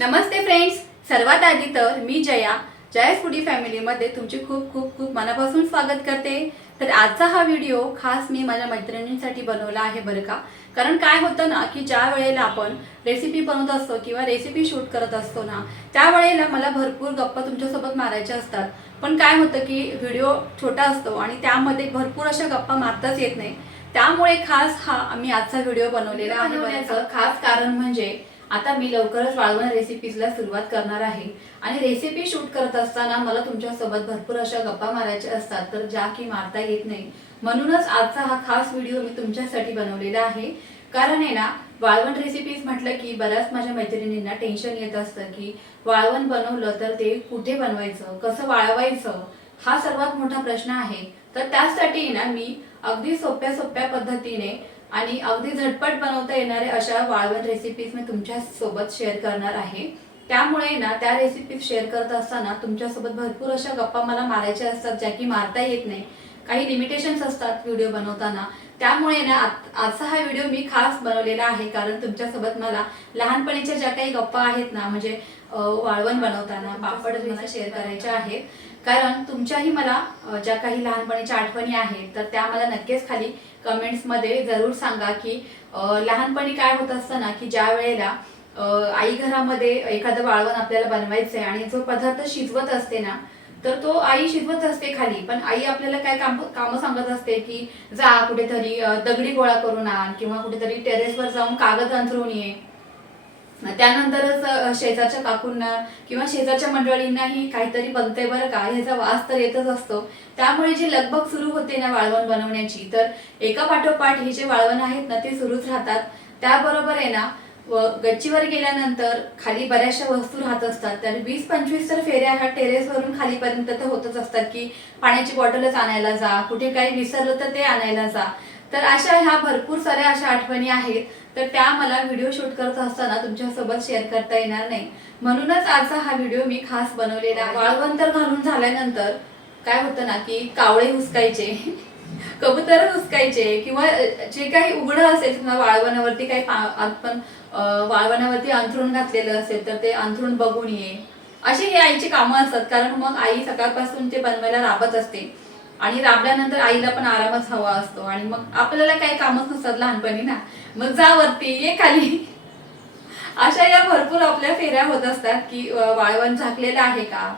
नमस्ते friends. सर्वात आधी तर मी जया जया फुडी फॅमिलीमध्ये तुमचे खूप खूप खूप मनापासून स्वागत करते. तर आजचा हा व्हिडिओ खास मी माझ्या मैत्रिणींसाठी बनवला आहे बरं का? कारण काय होतं ना की ज्या वेळेला आपण रेसिपी बनवत असतो किंवा रेसिपी शूट करत असतो ना त्यावेळेला मला भरपूर गप्पा तुमच्यासोबत मारायच्या असतात. पण काय होतं की व्हिडिओ छोटा असतो आणि त्यामध्ये भरपूर अशा गप्पा मारताच येत नाही. त्यामुळे खास हा मी आजचा व्हिडिओ बनवलेला आहे खास कारण म्हणजे आता मी लवकरच वाळवण रेसिपीजला सुरुवात करणार आहे. आणि रेसिपी शूट करत असताना मला तुमच्यासोबत भरपूर अशा गप्पा मारायच्या असतात तर ज्या की मारता येत नाही. म्हणूनच आजचा हा खास व्हिडिओ मी तुमच्यासाठी बनवलेला आहे. कारण आहे ना वाळवण रेसिपीज म्हटलं की बऱ्याच माझ्या मैत्रिणींना टेन्शन येत असतं की वाळवण बनवलं तर ते कुठे बनवायचं कसं वाळवायचं? हा सर्वात मोठा प्रश्न आहे. तर त्यासाठी ना मी अगदी सोप्या सोप्या पद्धतीने आणि अगदी झटपट बनवता येणारे अशा वाळवण रेसिपीज मी तुमच्यासोबत शेअर करणार आहे. त्यामुळे ना त्या रेसिपीज शेअर करत असताना तुमच्यासोबत भरपूर अशा गप्पा मला मारायच्या असतात ज्या की मारता येत नाही. काही लिमिटेशन्स असतात व्हिडिओ बनवताना. त्यामुळे ना आत- आजचा हा व्हिडिओ मी खास बनवलेला आहे कारण तुमच्यासोबत मला लहानपणीच्या ज्या काही गप्पा आहेत ना म्हणजे वाळवण बनवताना पापड मला शेअर करायच्या आहेत. कारण तुमच्याही मला ज्या काही लहानपणीच्या आठवणी आहेत तर त्या मला नक्कीच खाली कमेंट्समध्ये जरूर सांगा की लहानपणी काय होत असतं ना की ज्या वेळेला आई घरामध्ये एखादं वाळवण आपल्याला बनवायचं आहे आणि जो पदार्थ शिजवत असते ना तर तो आई शिजवत असते खाली. पण आई आपल्याला काय काम कामं सांगत असते की जा कुठेतरी दगडी गोळा करून आण किंवा कुठेतरी टेरेसवर जाऊन कागद अंथरून ये. त्यानंतरच शेजारच्या काकूंना किंवा शेजारच्या मंडळींनाही काहीतरी बनतंय बरं का ह्याचा वास तर येतच असतो. त्यामुळे जी लगबग सुरू होते ना वाळवण बनवण्याची तर एका पाठोपाठ हे जे वाळवण आहेत ना ते सुरूच राहतात. त्याबरोबर आहे ना व गच्चीवर गेल्यानंतर खाली बऱ्याचशा वस्तू राहत असतात. तर वीस पंचवीस तर फेऱ्या ह्या टेरेसवरून खालीपर्यंत तर होतच असतात की पाण्याची बॉटलच आणायला जा कुठे काही विसरलं तर ते आणायला जा. तर अशा ह्या भरपूर साऱ्या अशा आठवणी आहेत. तर त्या मला व्हिडिओ शूट करत असताना तुमच्यासोबत शेअर करता येणार नाही. म्हणूनच आजचा हा व्हिडिओ मी खास बनवलेला आहे. घालून झाल्यानंतर काय होतं ना की कावळे हुसकायचे कबूतर हुसकायचे किंवा जे काही उघडं असेल किंवा वाळवणावरती काही आपण वाळवणावरती अंथरूण घातलेलं असेल तर ते अंथरूण बघून ये. अशी ही आईची कामं असतात. कारण मग आई सकाळपासून ते बनवायला राबत असते. आणि राबल्यानंतर आईला पण आरामच हवा असतो. आणि मग आपल्याला काही कामच नसतात लहानपणी ना. मग जा वरती ये खाली. अशा या भरपूर आपल्या फेऱ्या होत असतात की वाळवण झाकलेलं आहे का?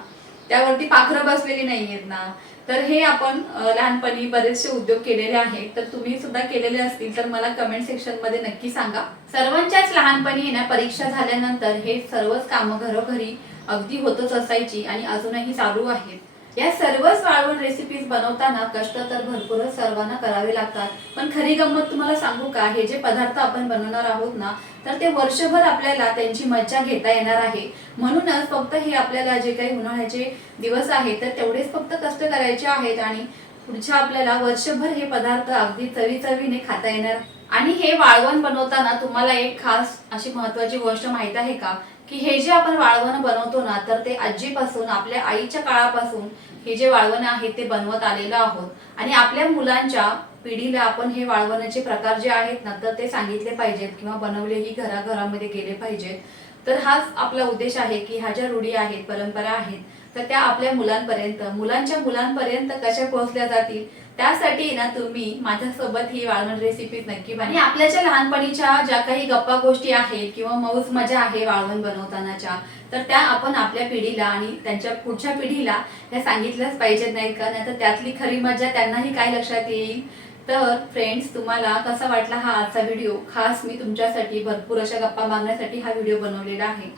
त्यावरती पाखरं बसलेली नाहीयेत ना? तर हे आपण लहानपणी बरेचसे उद्योग केलेले आहेत. तर तुम्ही सुद्धा केलेले असतील तर मला कमेंट सेक्शनमध्ये नक्की सांगा. सर्वांच्याच लहानपणी ना परीक्षा झाल्यानंतर हे सर्वच कामं घरोघरी अगदी होतच असायची आणि अजूनही चालू आहेत. या सर्वच वाळवण रेसिपीज बनवताना कष्ट तर भरपूरच सर्वांना करावे लागतात. पण खरी गंमत तुम्हाला सांगू का? हे जे पदार्थ आपण बनवणार आहोत ना तर ते वर्षभर आपल्याला त्यांची मज्जा घेता येणार आहे. म्हणूनच फक्त हे आपल्याला जे काही उन्हाळ्याचे दिवस आहेत तर तेवढेच फक्त कष्ट करायचे आहेत आणि पुढच्या आपल्याला वर्षभर हे पदार्थ अगदी चवी चवीने खाता येणार. आणि हे वाळवण बनवताना तुम्हाला एक खास अशी महत्वाची गोष्ट माहीत आहे का? की हे जे आपण वाळवण बनवतो ना तर ते आजीपासून आपल्या आईच्या काळापासून हे जे वाळवण आहे ते बनवत आलेलं आहोत. आणि आपल्या मुलांच्या पिढीला आपण हे वाळवणाचे प्रकार जे आहेत ना तर ते सांगितले पाहिजेत किंवा बनवलेही घराघरामध्ये गेले पाहिजेत. तर हाच आपला उद्देश आहे की ह्या ज्या रूढी आहेत परंपरा आहेत तर त्या आपल्या मुलांपर्यंत मुलांच्या मुलांपर्यंत कशा पोहोचल्या जातील त्यासाठी ना तुम्ही माझ्यासोबत ही वाळवण रेसिपीज नक्की बना आणि आपल्याच्या लहानपणीच्या ज्या काही गप्पा गोष्टी आहेत किंवा मौज मजा आहे वाळवण बनवतानाच्या तर त्या आपण आपल्या पिढीला आणि त्यांच्या पुढच्या पिढीला ह्या सांगितल्याच पाहिजेत नाहीत का? नाही तर त्यातली खरी मजा त्यांनाही काय लक्षात येईल? तर फ्रेंड्स तुम्हाला कसा वाटला हा आजचा व्हिडिओ खास मी तुमच्यासाठी भरपूर अशा गप्पा मारण्यासाठी हा व्हिडिओ बनवलेला आहे.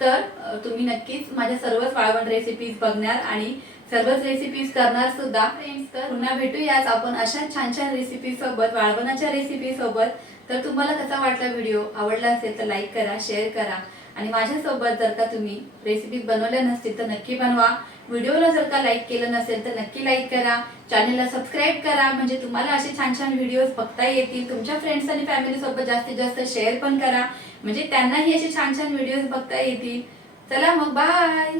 तर तुम्ही नक्कीच माझ्या सर्वच वाळवण रेसिपीज बघणार आणि सर्वच रेसिपीज करणार सुद्धा. फ्रेंड्स तर पुन्हा भेटूयाच आपण अशा छान छान रेसिपी सोबत वाळवणाच्या रेसिपी सोबत. तर तुम्हाला कसा वाटला व्हिडिओ आवडला असेल तर लाईक करा शेअर करा. आणि माझ्यासोबत जर का तुम्ही रेसिपीज बनवल्या नसतील तर नक्की बनवा. व्हिडिओला जर का लाईक केलं नसेल तर नक्की लाईक करा. चॅनलला सबस्क्राईब करा. म्हणजे तुम्हाला असे छान छान व्हिडिओज बघता येतील. तुमच्या फ्रेंड्स आणि फॅमिली सोबत जास्तीत जास्त शेअर पण करा. म्हणजे त्यांनाही असे छान छान व्हिडिओज बघता येतील. चला मग बाय